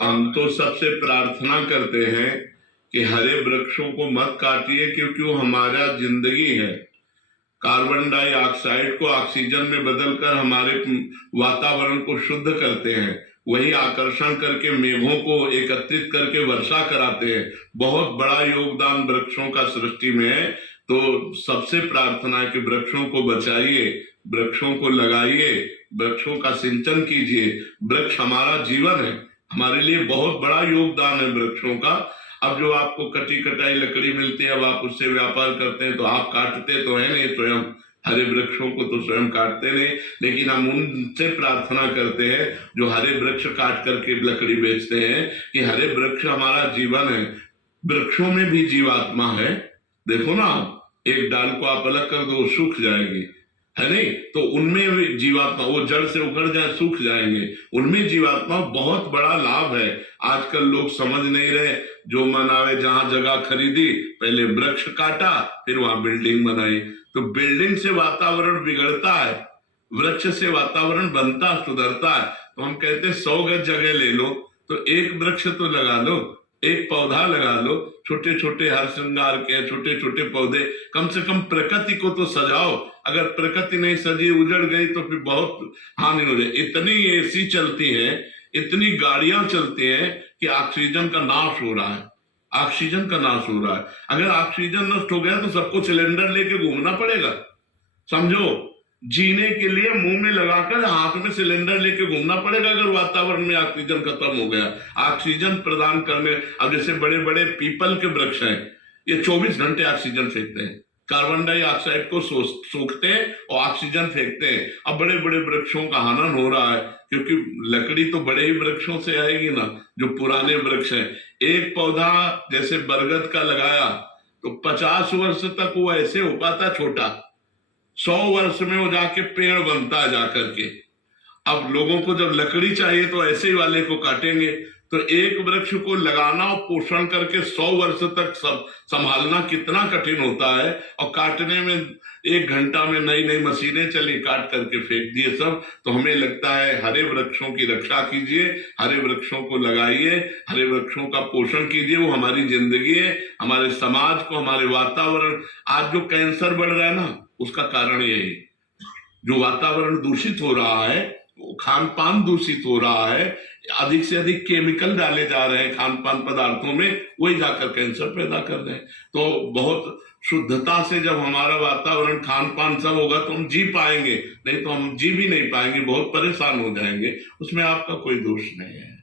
हम तो सबसे प्रार्थना करते हैं कि हरे वृक्षों को मत काटिए, क्योंकि वो हमारा जिंदगी है। कार्बन डाइऑक्साइड को ऑक्सीजन में बदलकर हमारे वातावरण को शुद्ध करते हैं। वही आकर्षण करके मेघों को एकत्रित करके वर्षा कराते हैं। बहुत बड़ा योगदान वृक्षों का सृष्टि में है। तो सबसे प्रार्थना है कि वृक्षों को बचाइए, वृक्षों को लगाइए, वृक्षों का सिंचन कीजिए। वृक्ष हमारा जीवन है, हमारे लिए बहुत बड़ा योगदान है वृक्षों का। अब जो आपको कटी कटाई लकड़ी मिलती है, अब आप उससे व्यापार करते हैं, तो आप काटते तो है नहीं स्वयं, हरे वृक्षों को तो स्वयं काटते नहीं। लेकिन हम उनसे प्रार्थना करते हैं जो हरे वृक्ष काट करके लकड़ी बेचते हैं, कि हरे वृक्ष हमारा जीवन है। वृक्षों में भी जीवात्मा है। देखो ना, एक डाल को आप अलग कर दो, सूख जाएगी, है नहीं? तो उनमें भी जीवात्मा, वो जड़ से उखड़ जाए सूख जाएंगे, उनमें जीवात्मा बहुत बड़ा लाभ है। आजकल लोग समझ नहीं रहे। जो मनावे, जहां जगह खरीदी पहले वृक्ष काटा, फिर वहां बिल्डिंग बनाई। तो बिल्डिंग से वातावरण बिगड़ता है, वृक्ष से वातावरण बनता सुधरता है। तो हम कहते हैं 100 गज जगह ले लो तो एक वृक्ष तो लगा लो, एक पौधा लगा लो। छोटे छोटे हर श्रृंगार के छोटे छोटे पौधे, कम से कम प्रकृति को तो सजाओ। अगर प्रकृति नहीं सजी, उजड़ गई, तो फिर बहुत हानि हो जाए। इतनी एसी चलती है, इतनी गाड़ियां चलती हैं कि ऑक्सीजन का नाश हो रहा है, ऑक्सीजन का नाश हो रहा है। अगर ऑक्सीजन नष्ट हो गया तो सबको सिलेंडर लेके घूमना पड़ेगा। समझो, जीने के लिए मुंह में लगाकर हाथ में सिलेंडर लेके घूमना पड़ेगा अगर वातावरण में ऑक्सीजन खत्म हो गया। ऑक्सीजन प्रदान करने, अब जैसे बड़े बड़े पीपल के वृक्ष हैं, ये 24 घंटे ऑक्सीजन फेंकते हैं, कार्बन डाइऑक्साइड को सोखते हैं और ऑक्सीजन फेंकते हैं। अब बड़े बड़े वृक्षों का हनन हो रहा है, क्योंकि लकड़ी तो बड़े ही वृक्षों से आएगी ना, जो पुराने वृक्ष हैं। एक पौधा जैसे बरगद का लगाया तो 50 वर्ष तक वो ऐसे हो पाता छोटा, 100 वर्ष में वो जाके पेड़ बनता है जाकर के। अब लोगों को जब लकड़ी चाहिए तो ऐसे ही वाले को काटेंगे। तो एक वृक्ष को लगाना और पोषण करके 100 वर्ष तक सब संभालना कितना कठिन होता है। और काटने में 1 घंटा में नई नई मशीनें चली, काट करके फेंक दिए सब। तो हमें लगता है हरे वृक्षों की रक्षा कीजिए, हरे वृक्षों को लगाइए, हरे वृक्षों का पोषण कीजिए। वो हमारी जिंदगी है, हमारे समाज को, हमारे वातावरण। आज जो कैंसर बढ़ रहा है ना, उसका कारण यही, जो वातावरण दूषित हो रहा है, खान पान दूषित हो रहा है, अधिक से अधिक केमिकल डाले जा रहे हैं खान पान पदार्थों में, वही जाकर कैंसर पैदा कर रहे हैं। तो बहुत शुद्धता से जब हमारा वातावरण, खान पान सब होगा तो हम जी पाएंगे, नहीं तो हम जी भी नहीं पाएंगे, बहुत परेशान हो जाएंगे। उसमें आपका कोई दोष नहीं है।